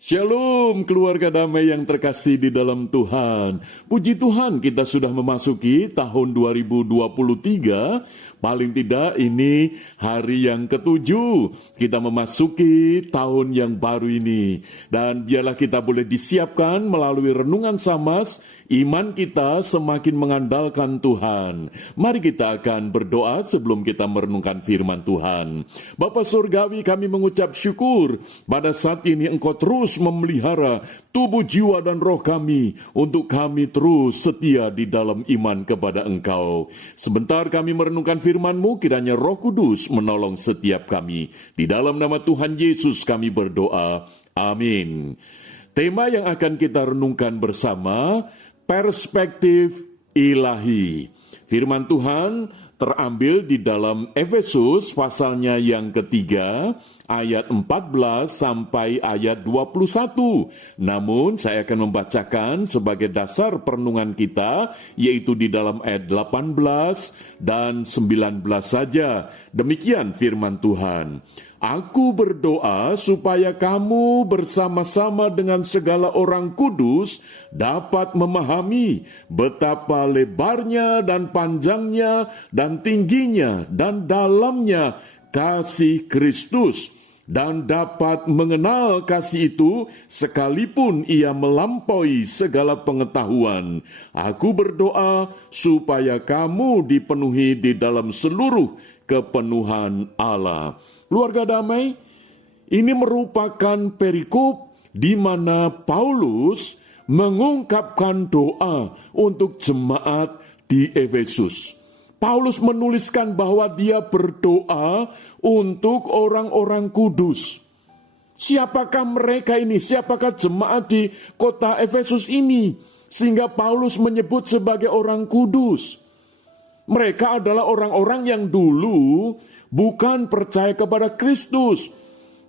Shalom keluarga damai yang terkasih di dalam Tuhan. Puji Tuhan kita sudah memasuki tahun 2023. Paling tidak ini hari yang ketujuh. Kita memasuki tahun yang baru ini. Dan biarlah kita boleh disiapkan melalui renungan Samas. Iman kita semakin mengandalkan Tuhan. Mari kita akan berdoa sebelum kita merenungkan firman Tuhan. Bapa Surgawi, kami mengucap syukur pada saat ini Engkau terus memelihara tubuh, jiwa, dan roh kami untuk kami terus setia di dalam iman kepada Engkau. Sebentar kami merenungkan firman-Mu, kiranya Roh Kudus menolong setiap kami. Di dalam nama Tuhan Yesus kami berdoa. Amin. Tema yang akan kita renungkan bersama, perspektif ilahi. Firman Tuhan terambil di dalam Efesus pasalnya yang ketiga, ayat 14 sampai ayat 21. Namun saya akan membacakan sebagai dasar perenungan kita, yaitu di dalam ayat 18 dan 19 saja. Demikian firman Tuhan. Aku berdoa supaya kamu bersama-sama dengan segala orang kudus dapat memahami betapa lebarnya dan panjangnya dan tingginya dan dalamnya kasih Kristus, dan dapat mengenal kasih itu sekalipun ia melampaui segala pengetahuan. Aku berdoa supaya kamu dipenuhi di dalam seluruh kepenuhan Allah. Keluarga damai, ini merupakan perikop di mana Paulus mengungkapkan doa untuk jemaat di Efesus. Paulus menuliskan bahwa dia berdoa untuk orang-orang kudus. Siapakah mereka ini? Siapakah jemaat di kota Efesus ini? Sehingga Paulus menyebut sebagai orang kudus. Mereka adalah orang-orang yang dulu bukan percaya kepada Kristus.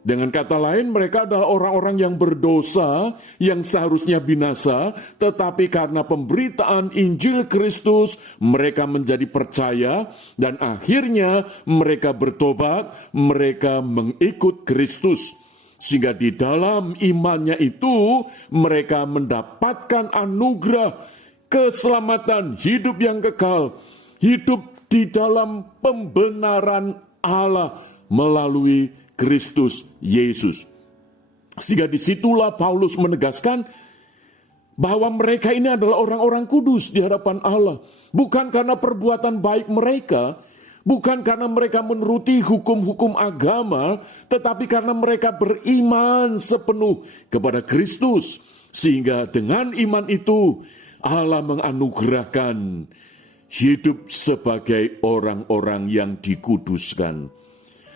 Dengan kata lain, mereka adalah orang-orang yang berdosa, yang seharusnya binasa, tetapi karena pemberitaan Injil Kristus, mereka menjadi percaya, dan akhirnya mereka bertobat, mereka mengikut Kristus. Sehingga di dalam imannya itu, mereka mendapatkan anugerah, keselamatan, hidup yang kekal, hidup di dalam pembenaran Allah melalui Kristus Yesus. Sehingga disitulah Paulus menegaskan bahwa mereka ini adalah orang-orang kudus di hadapan Allah. Bukan karena perbuatan baik mereka, bukan karena mereka menuruti hukum-hukum agama, tetapi karena mereka beriman sepenuh kepada Kristus. Sehingga dengan iman itu Allah menganugerahkan hidup sebagai orang-orang yang dikuduskan.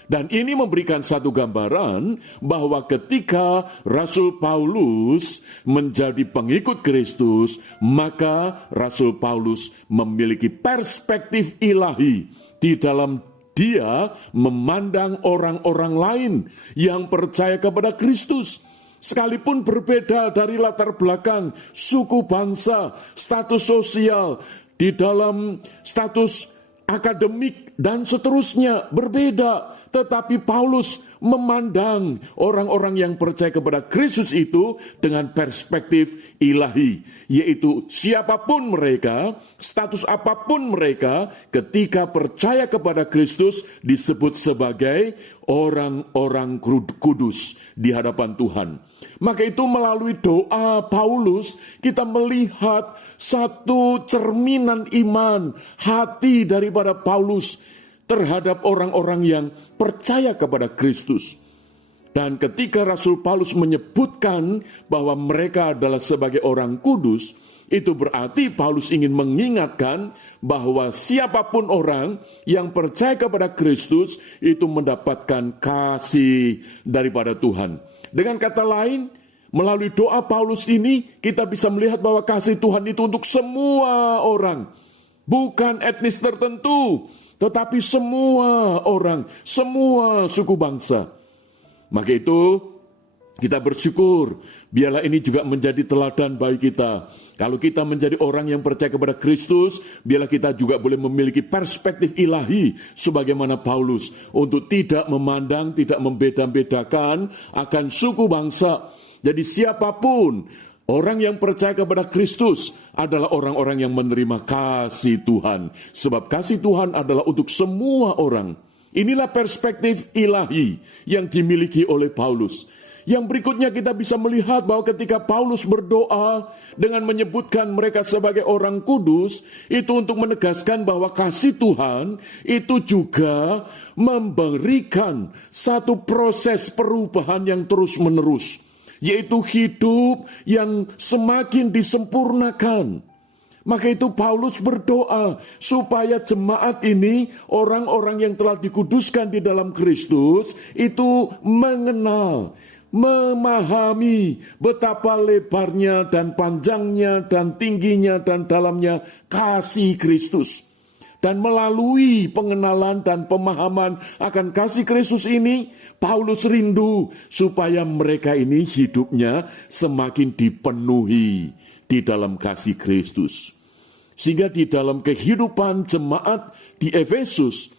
Dan ini memberikan satu gambaran bahwa ketika Rasul Paulus menjadi pengikut Kristus, maka Rasul Paulus memiliki perspektif ilahi di dalam dia memandang orang-orang lain yang percaya kepada Kristus. Sekalipun berbeda dari latar belakang, suku, bangsa, status sosial, di dalam status akademik dan seterusnya berbeda, tetapi Paulus memandang orang-orang yang percaya kepada Kristus itu dengan perspektif ilahi, yaitu siapapun mereka, status apapun mereka, ketika percaya kepada Kristus disebut sebagai orang-orang kudus di hadapan Tuhan. Maka itu melalui doa Paulus kita melihat satu cerminan iman hati daripada Paulus terhadap orang-orang yang percaya kepada Kristus. Dan ketika Rasul Paulus menyebutkan bahwa mereka adalah sebagai orang kudus, itu berarti Paulus ingin mengingatkan bahwa siapapun orang yang percaya kepada Kristus itu mendapatkan kasih daripada Tuhan. Dengan kata lain, melalui doa Paulus ini kita bisa melihat bahwa kasih Tuhan itu untuk semua orang, bukan etnis tertentu, tetapi semua orang, semua suku bangsa. Maka itu kita bersyukur, biarlah ini juga menjadi teladan bagi kita. Kalau kita menjadi orang yang percaya kepada Kristus, biarlah kita juga boleh memiliki perspektif ilahi sebagaimana Paulus, untuk tidak memandang, tidak membeda-bedakan akan suku bangsa, Jadi siapapun orang yang percaya kepada Kristus adalah orang-orang yang menerima kasih Tuhan. Sebab kasih Tuhan adalah untuk semua orang. Inilah perspektif ilahi yang dimiliki oleh Paulus. Yang berikutnya kita bisa melihat bahwa ketika Paulus berdoa dengan menyebutkan mereka sebagai orang kudus, itu untuk menegaskan bahwa kasih Tuhan itu juga memberikan satu proses perubahan yang terus-menerus, yaitu hidup yang semakin disempurnakan. Maka itu Paulus berdoa supaya jemaat ini, orang-orang yang telah dikuduskan di dalam Kristus, itu mengenal, memahami betapa lebarnya dan panjangnya dan tingginya dan dalamnya kasih Kristus. Dan melalui pengenalan dan pemahaman akan kasih Kristus ini, Paulus rindu supaya mereka ini hidupnya semakin dipenuhi di dalam kasih Kristus. Sehingga di dalam kehidupan jemaat di Efesus,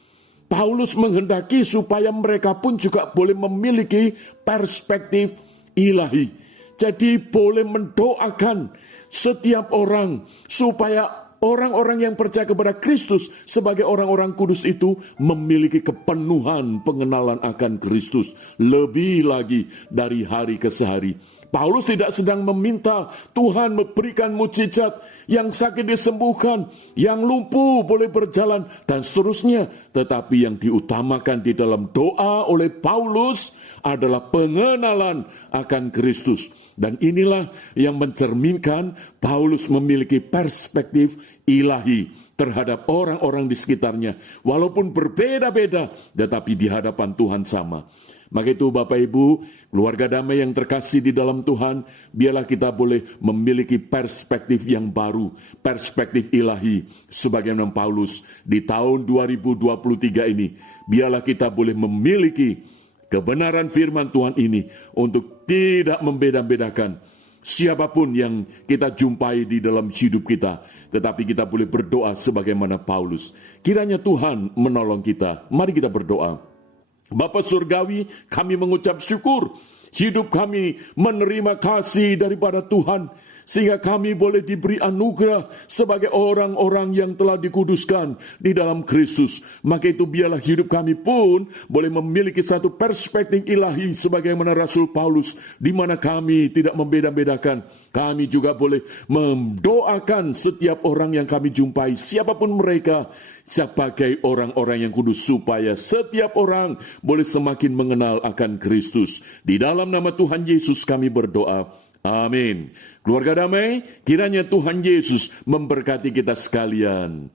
Paulus menghendaki supaya mereka pun juga boleh memiliki perspektif ilahi. Jadi boleh mendoakan setiap orang supaya orang-orang yang percaya kepada Kristus sebagai orang-orang kudus itu memiliki kepenuhan pengenalan akan Kristus lebih lagi dari hari ke hari. Paulus tidak sedang meminta Tuhan memberikan mukjizat, yang sakit disembuhkan, yang lumpuh boleh berjalan, dan seterusnya. Tetapi yang diutamakan di dalam doa oleh Paulus adalah pengenalan akan Kristus. Dan inilah yang mencerminkan Paulus memiliki perspektif ilahi terhadap orang-orang di sekitarnya. Walaupun berbeda-beda, tetapi di hadapan Tuhan sama. Maka itu Bapak Ibu, keluarga damai yang terkasih di dalam Tuhan, biarlah kita boleh memiliki perspektif yang baru, perspektif ilahi. Sebagaimana Paulus di tahun 2023 ini, biarlah kita boleh memiliki kebenaran firman Tuhan ini untuk tidak membeda-bedakan siapapun yang kita jumpai di dalam hidup kita. Tetapi kita boleh berdoa sebagaimana Paulus. Kiranya Tuhan menolong kita. Mari kita berdoa. Bapa Surgawi, kami mengucap syukur, hidup kami menerima kasih daripada Tuhan, sehingga kami boleh diberi anugerah sebagai orang-orang yang telah dikuduskan di dalam Kristus. Maka itu biarlah hidup kami pun boleh memiliki satu perspektif ilahi sebagaimana Rasul Paulus, di mana kami tidak membeda-bedakan. Kami juga boleh mendoakan setiap orang yang kami jumpai, siapapun mereka, sebagai orang-orang yang kudus, supaya setiap orang boleh semakin mengenal akan Kristus. Di dalam nama Tuhan Yesus kami berdoa. Amin. Keluarga damai, kiranya Tuhan Yesus memberkati kita sekalian.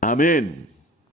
Amin.